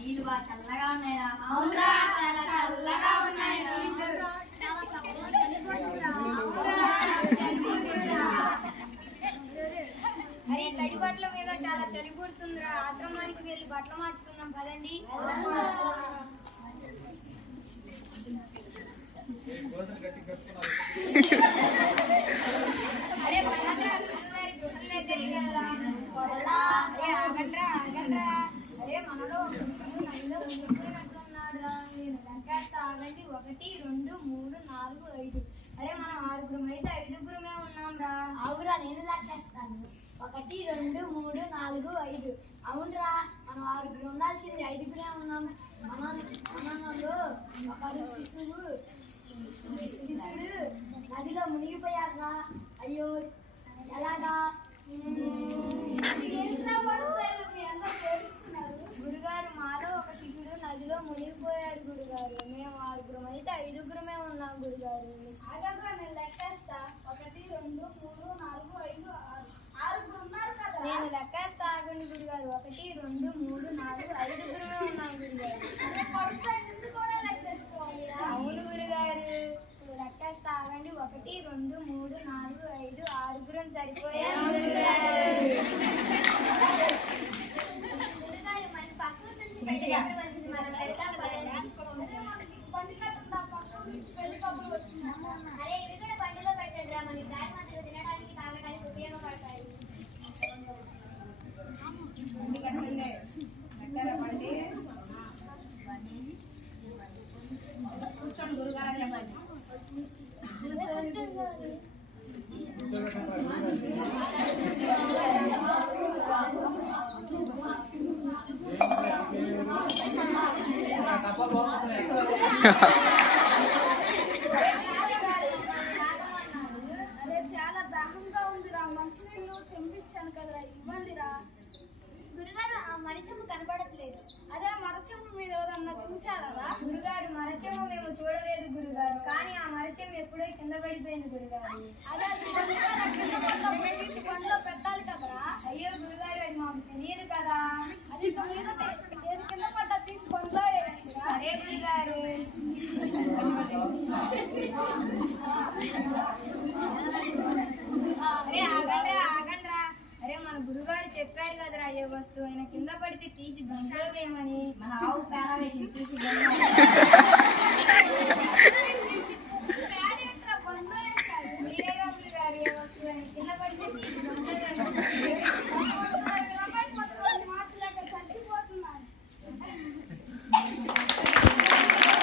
నీళ్ళు బాగా చల్లగా ఉన్నాయా? అవునరా, చాలా చల్లగా ఉన్నాయి. అరే తడి బట్టల మీద చాలా చలి పుడుతుందిరా. ఆశ్రమానికి వెళ్ళి బట్టలు మార్చుకుందాం పదండి. అరే పదండ్రా, గురుగారి గుహల దగ్గరికి వెళ్దాం. అరే ఆగండ్రా ఆగండ్రా. అరే మనలో నదిలో మునిగిపోయినట్లున్నాడురా. నేను లెక్కేస్తా ఆగండి. 1 2 3 4 5. అరే మనం 6గురం అయితే 5గురమే ఉన్నాం రా. అవురా, నేను లెక్కేస్తాను. 1 2 3 4 5. అవునరా, మనం 6గురు ఉండాల్సింది 5గురే ఉన్నాం. మనలో ఒకడు శిశుడు నదిలో మునిగిపోయారా. అయ్యో ఎలాగా? గురుగారు మాలో ఒక శిశుడు నదిలో మునిగిపోయాడు గురుగారు. మేము 6గురం అయితే 5గురమే ఉన్నాం గురుగారు. నేను లెక్కేస్తా. 1 2 3 4 5 6 ఉన్నారు కదా. నేను లెక్కేస్తా ఆగండి గురుగారు. 1 2 3 4 5గురమే ఉన్నాం గురుగారు. అవును గురుగారు, లెక్కేస్తా ఆగండి. 1 2 3 4 5 6గురం సరిపోయాం గురుగారు. మన పక్కన నుంచి పెట్టేసి మనం వెళ్తాం పదండి. అరే ఇవి కూడా బండిలో పెట్టండి రా. మనకి దారి మధ్యలో తినడానికి తాగడానికి ఉపయోగపడతాయి. కూర్చోండి గురుగారు. అరే చాలా దాహంగా ఉందిరా. మంచినీళ్ళు చెంపించాను కదరా, ఇవ్వండిరా. గురుగారు, ఆ మరిచెంపు కనపడట్లేదు. అదే మరచెంపు మీరు ఎవరన్నా చూసారా? గురుగారు మరచెమ్మ మేము చూడలేదు గురుగారు. కానీ ఆ మరచెమ్మ ఎప్పుడో కింద పడిపోయింది గురుగారు. అదే పనిలో పెట్టాలి కదరా. అయ్యో గురుగారు, అది మాకు తెలియదు కదా. అది నేను కింద పడ్డా తీసి పనిలో వేయండిరా. సరే గురుగారు. అరే ఆగండ్రా ఆగండ్రా. అరే మన గురుగారు చెప్పారు కదరా, ఏ వస్తువు అయినా కింద పడితే తీసి బండ్లో వేయమని. మన ఆవు పేర వేసి తీసి